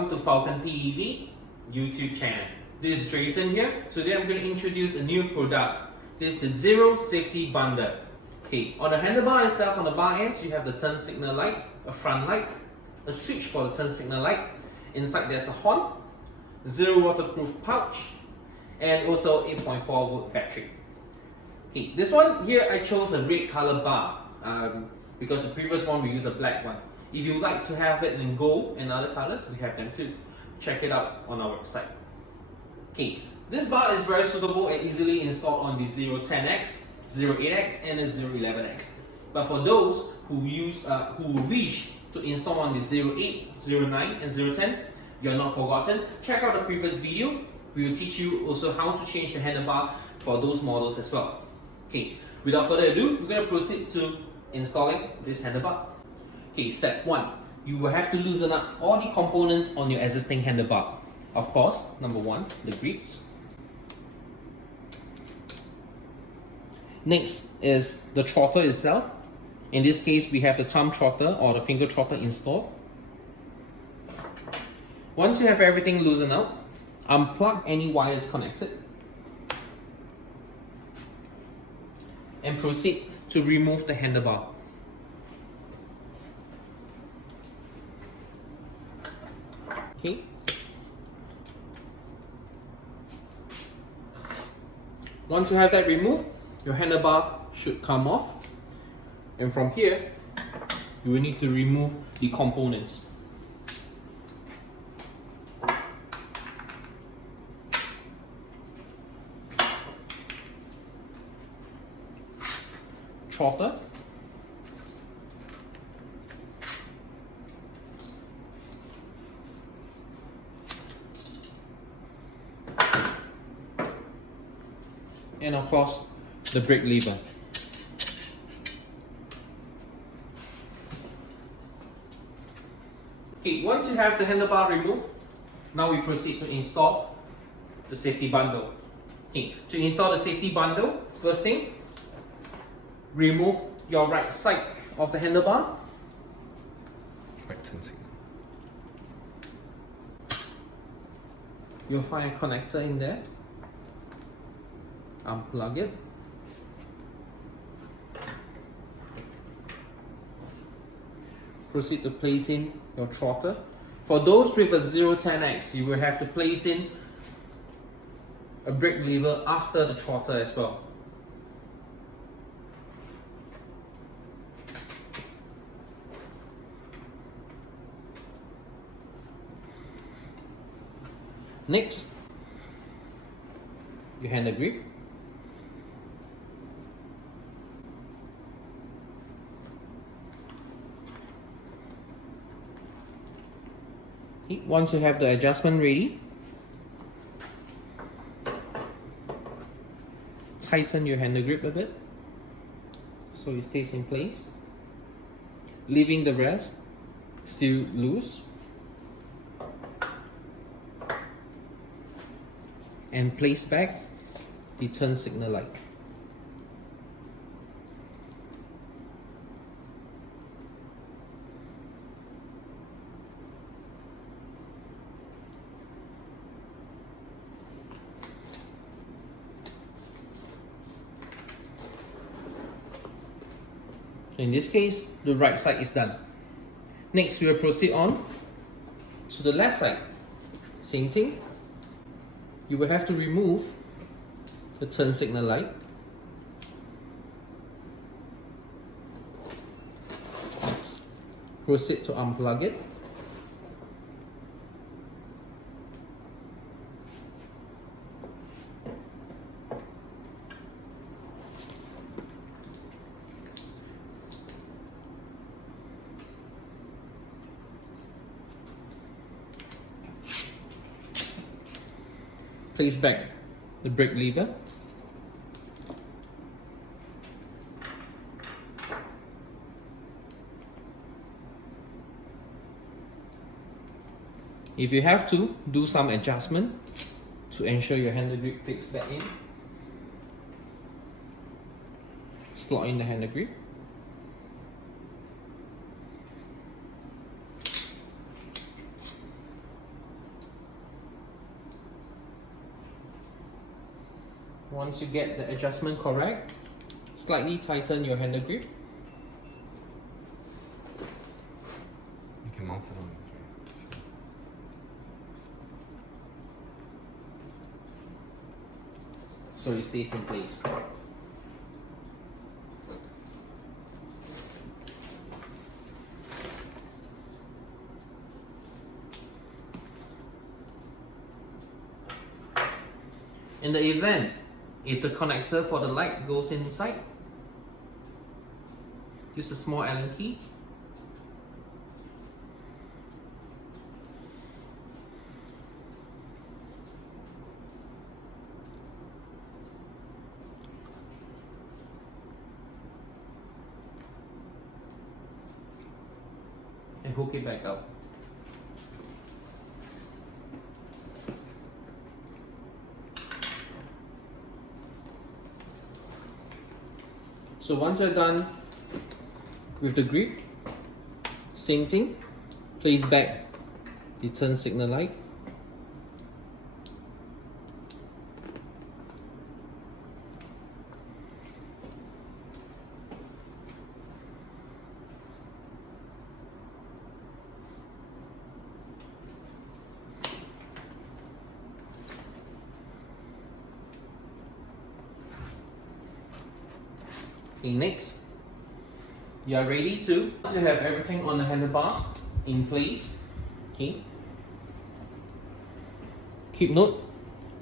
welcome to Falcon PEV YouTube channel. This is Jason here. Today I'm going to introduce a new product. This is the ZERO Safety Bundle. Okay, on the handlebar itself, on the bar ends, you have the turn signal light, a front light, a switch for the turn signal light. Inside there's a horn, zero waterproof pouch, and also 8.4 volt battery. Okay, this one here I chose a red color bar because the previous one we used a black one. If you like to have it in gold and other colors, we have them too. Check it out on our website. Okay, this bar is very suitable and easily installed on the 010X, 08X, and the 011X. But for those who wish to install on the 08, 09, and 010, you're not forgotten. Check out the previous video. We will teach you also how to change the handlebar for those models as well. Okay, without further ado, we're going to proceed to installing this handlebar. Okay, step 1. You will have to loosen up all the components on your existing handlebar. Of course, number 1, the grips. Next is the throttle itself. In this case, we have the thumb throttle or the finger throttle installed. Once you have everything loosened out, unplug any wires connected and proceed to remove the handlebar. Okay. Once you have that removed, your handlebar should come off, and from here you will need to remove the components. Throttle, and of course the brake lever. Okay, once you have the handlebar removed, now we proceed to install the safety bundle. Okay, to install the safety bundle, first thing, remove your right side of the handlebar. Right turn signal. You'll find a connector in there. Unplug it. Proceed to place in your throttle. For those with a 010X, you will have to place in a brake lever after the throttle as well. Next, your handle grip. Once you have the adjustment ready, tighten your handle grip a bit so it stays in place, leaving the rest still loose, and place back the turn signal light. In this case, the right side is done. Next, we will proceed on to the left side. Same thing. You will have to remove the turn signal light. Proceed to unplug it. Place back the brake lever. If you have to, do some adjustment to ensure your handle grip fits back in. Slot in the handle grip. Once you get the adjustment correct, slightly tighten your handle grip. You can mount it on this, right? So it stays in place. In the event if the connector for the light goes inside, use a small Allen key. And hook it back up. So once you're done with the grip, same thing, place back the turn signal light. Okay, next, you are ready to, once you have everything on the handlebar in place, okay, keep note,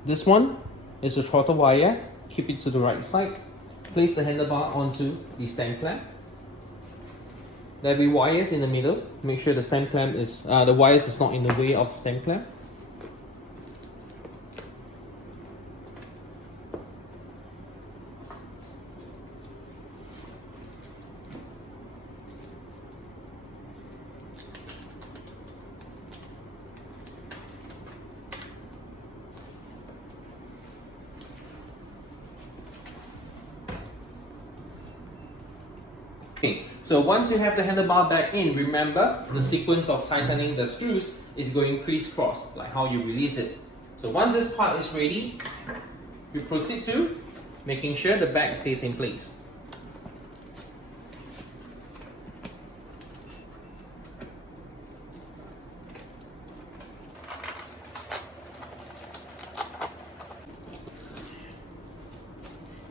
this one is the throttle wire, keep it to the right side, place the handlebar onto the stem clamp. There will be wires in the middle, make sure the stem clamp is, the wires is not in the way of the stem clamp. Okay, so once you have the handlebar back in, remember the sequence of tightening the screws is going crisscross, like how you release it. So once this part is ready, we proceed to making sure the back stays in place.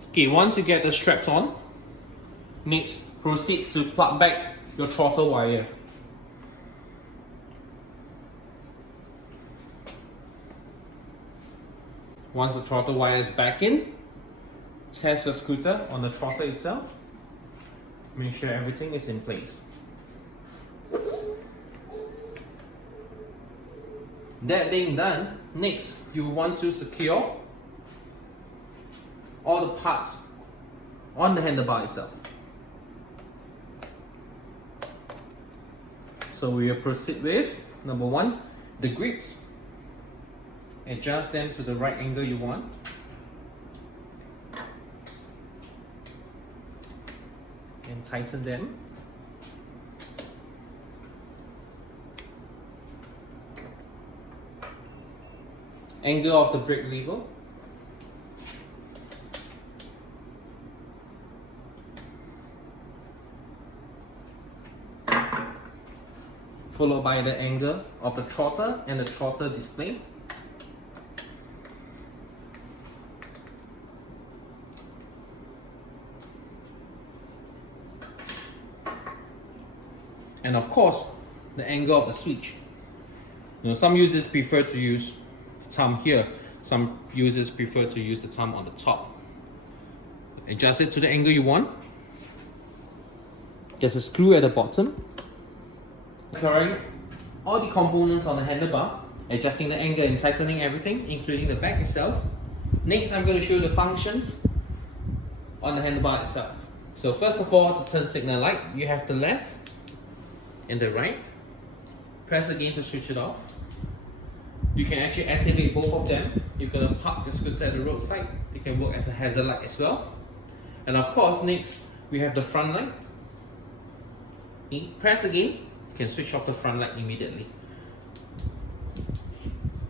Okay, once you get the straps on, next proceed to plug back your throttle wire. Once the throttle wire is back in, test your scooter on the throttle itself. Make sure everything is in place. That being done, next you want to secure all the parts on the handlebar itself. So we will proceed with number one, the grips. Adjust them to the right angle you want. And tighten them. Angle of the brake lever. Followed by the angle of the throttle and the throttle display. And of course, the angle of the switch. You know, some users prefer to use the thumb here. Some users prefer to use the thumb on the top. Adjust it to the angle you want. There's a screw at the bottom. Securing all the components on the handlebar, adjusting the angle and tightening everything, including the back itself. Next, I'm going to show you the functions on the handlebar itself. So first of all, to turn signal light, you have the left and the right. Press again to switch it off. You can actually activate both of them. You're going to park your scooter at the roadside. It can work as a hazard light as well. And of course, next, we have the front light. Press again, you can switch off the front light immediately.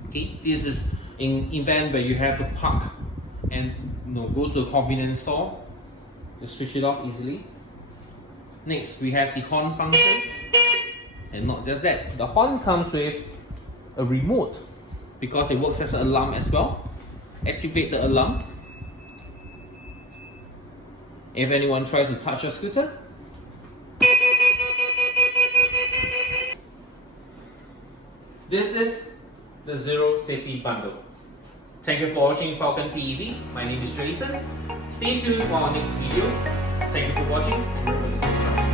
Okay, this is in event where you have to park and go to a convenience store, just switch it off easily. Next, we have the horn function, and not just that, the horn comes with a remote because it works as an alarm as well. Activate the alarm if anyone tries to touch your scooter. This is the Zero Safety Bundle. Thank you for watching Falcon PEV. My name is Jason. Stay tuned for our next video. Thank you for watching and remember to subscribe.